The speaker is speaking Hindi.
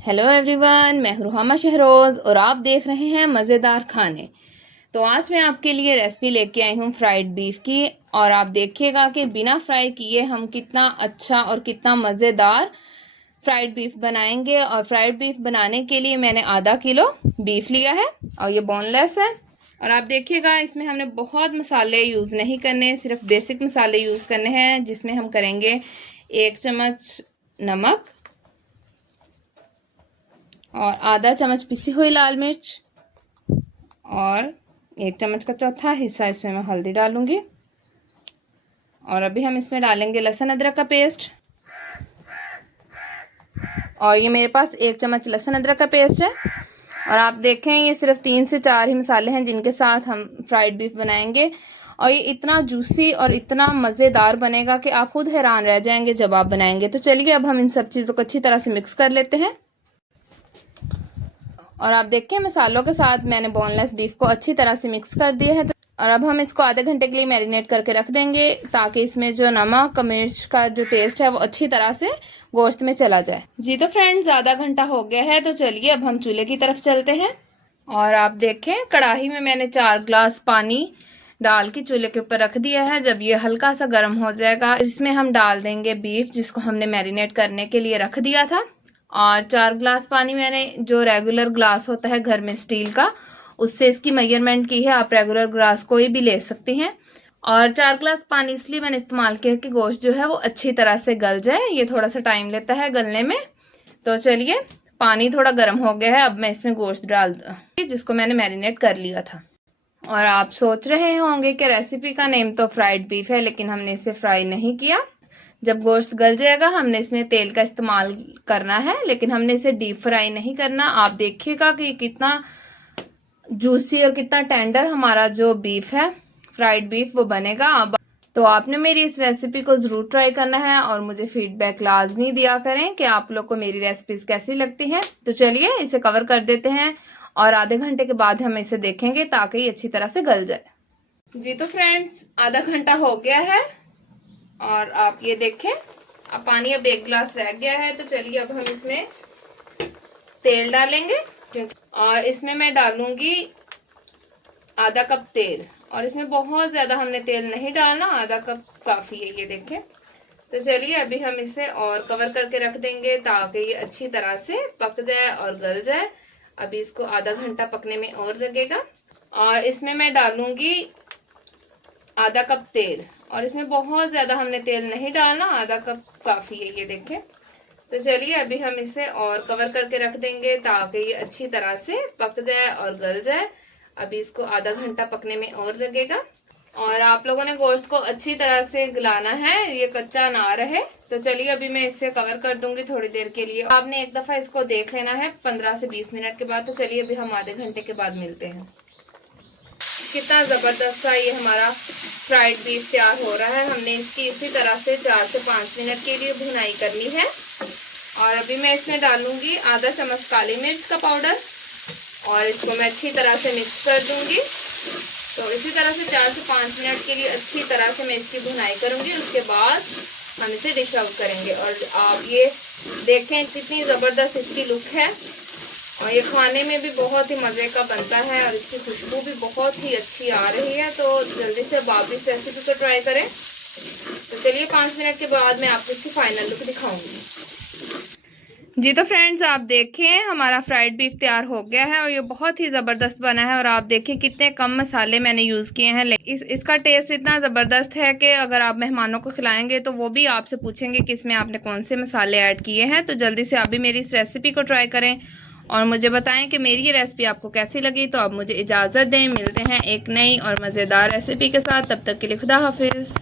हेलो एवरीवन, मैं हूं रुहामा शहरोज़ और आप देख रहे हैं मज़ेदार खाने। तो आज मैं आपके लिए रेसिपी लेके आई हूं फ्राइड बीफ की। और आप देखिएगा कि बिना फ्राई किए हम कितना अच्छा और कितना मज़ेदार फ्राइड बीफ बनाएंगे। और फ्राइड बीफ बनाने के लिए मैंने आधा किलो बीफ लिया है और ये बोनलेस है। और आप देखिएगा इसमें हमने बहुत मसाले यूज़ नहीं करने, सिर्फ बेसिक मसाले यूज़ करने हैं, जिसमें हम करेंगे 1 चम्मच नमक और आधा चम्मच पिसी हुई लाल मिर्च और 1 चम्मच का चौथा हिस्सा इसमें मैं हल्दी डालूंगी। और अभी हम इसमें डालेंगे लहसुन अदरक का पेस्ट। और ये मेरे पास 1 चम्मच लहसुन अदरक का पेस्ट है। और आप देखें ये सिर्फ 3 से 4 ही मसाले हैं जिनके साथ हम फ्राइड बीफ बनाएंगे। और ये इतना जूसी और इतना मज़ेदार बनेगा कि आप खुद हैरान रह जाएंगे जब आप बनाएंगे। तो चलिए अब हम इन सब चीज़ों को अच्छी तरह से मिक्स कर लेते हैं। और आप देखिए मसालों के साथ मैंने बोनलेस बीफ को अच्छी तरह से मिक्स कर दिया है। और अब हम इसको आधे घंटे के लिए मैरिनेट करके रख देंगे ताकि इसमें जो नमक मिर्च का जो टेस्ट है वो अच्छी तरह से गोश्त में चला जाए। जी तो फ्रेंड्स, आधा घंटा हो गया है, तो चलिए अब हम चूल्हे की तरफ चलते हैं। और आप देखें कढ़ाई में मैंने 4 ग्लास पानी डाल के चूल्हे के ऊपर रख दिया है। जब ये हल्का सा गर्म हो जाएगा इसमें हम डाल देंगे बीफ जिसको हमने मैरिनेट करने के लिए रख दिया था। और 4 ग्लास पानी मैंने जो रेगुलर ग्लास होता है घर में स्टील का, उससे इसकी मेजरमेंट की है। आप रेगुलर ग्लास कोई भी ले सकती हैं। और 4 ग्लास पानी इसलिए मैंने इस्तेमाल किया कि गोश्त जो है वो अच्छी तरह से गल जाए। ये थोड़ा सा टाइम लेता है गलने में। तो चलिए पानी थोड़ा गर्म हो गया है, अब मैं इसमें गोश्त डाल दूँ जिसको मैंने मैरिनेट कर लिया था। और आप सोच रहे होंगे कि रेसिपी का नेम तो फ्राइड बीफ है, लेकिन हमने इसे फ्राई नहीं किया। जब गोश्त गल जाएगा हमने इसमें तेल का इस्तेमाल करना है, लेकिन हमने इसे डीप फ्राई नहीं करना। आप देखिएगा कि कितना जूसी और कितना टेंडर हमारा जो बीफ है फ्राइड बीफ वो बनेगा। अब तो आपने मेरी इस रेसिपी को ज़रूर ट्राई करना है और मुझे फीडबैक लाजमी दिया करें कि आप लोग को मेरी रेसिपीज कैसी लगती हैं। तो चलिए इसे कवर कर देते हैं और आधे घंटे के बाद हम इसे देखेंगे ताकि ये अच्छी तरह से गल जाए। जी तो फ्रेंड्स, आधा घंटा हो गया है और आप ये देखें अब पानी अब 1 गिलास रह गया है। तो चलिए अब हम इसमें तेल डालेंगे और इसमें मैं डालूंगी आधा कप तेल। और इसमें बहुत ज़्यादा हमने तेल नहीं डालना, आधा कप काफ़ी है, ये देखें। तो चलिए अभी हम इसे और कवर करके रख देंगे ताकि ये अच्छी तरह से पक जाए और गल जाए। अभी इसको आधा घंटा पकने में और लगेगा। और इसमें मैं डालूंगी आधा कप तेल। और इसमें बहुत ज़्यादा हमने तेल नहीं डालना, आधा कप काफ़ी है, ये देखें। तो चलिए अभी हम इसे और कवर करके रख देंगे ताकि ये अच्छी तरह से पक जाए और गल जाए। अभी इसको आधा घंटा पकने में और लगेगा। और आप लोगों ने गोश्त को अच्छी तरह से गलाना है, ये कच्चा ना रहे। तो चलिए अभी मैं इसे कवर कर दूंगी थोड़ी देर के लिए। आपने एक दफ़ा इसको देख लेना है 15 से 20 मिनट के बाद। तो चलिए अभी हम आधे घंटे के बाद मिलते हैं। कितना ज़बरदस्त सा ये हमारा फ्राइड बीफ तैयार हो रहा है। हमने इसकी इसी तरह से 4 से 5 मिनट के लिए भुनाई करनी है। और अभी मैं इसमें डालूंगी आधा चम्मच काली मिर्च का पाउडर और इसको मैं अच्छी तरह से मिक्स कर दूंगी। तो इसी तरह से 4 से 5 मिनट के लिए अच्छी तरह से मैं इसकी भुनाई करूंगी। उसके बाद हम इसे डिश आउट करेंगे। और आप ये देखें कितनी ज़बरदस्त इसकी लुक है और ये खाने में भी बहुत ही मज़े का बनता है और इसकी खुशबू भी बहुत ही अच्छी आ रही है। तो जल्दी से आप इस रेसिपी को ट्राई करें। तो चलिए 5 मिनट के बाद मैं आपको इसकी फाइनल लुक दिखाऊंगी। जी तो फ्रेंड्स, आप देखें हमारा फ्राइड बीफ तैयार हो गया है और ये बहुत ही ज़बरदस्त बना है। और आप देखें कितने कम मसाले मैंने यूज़ किए हैं। इसका टेस्ट इतना ज़बरदस्त है कि अगर आप मेहमानों को खिलाएंगे तो वो भी आपसे पूछेंगे कि इसमें आपने कौन से मसाले ऐड किए हैं। तो जल्दी से आप भी मेरी इस रेसिपी को ट्राई करें और मुझे बताएं कि मेरी ये रेसिपी आपको कैसी लगी। तो आप मुझे इजाज़त दें, मिलते हैं एक नई और मज़ेदार रेसिपी के साथ। तब तक के लिए खुदा हाफिज़।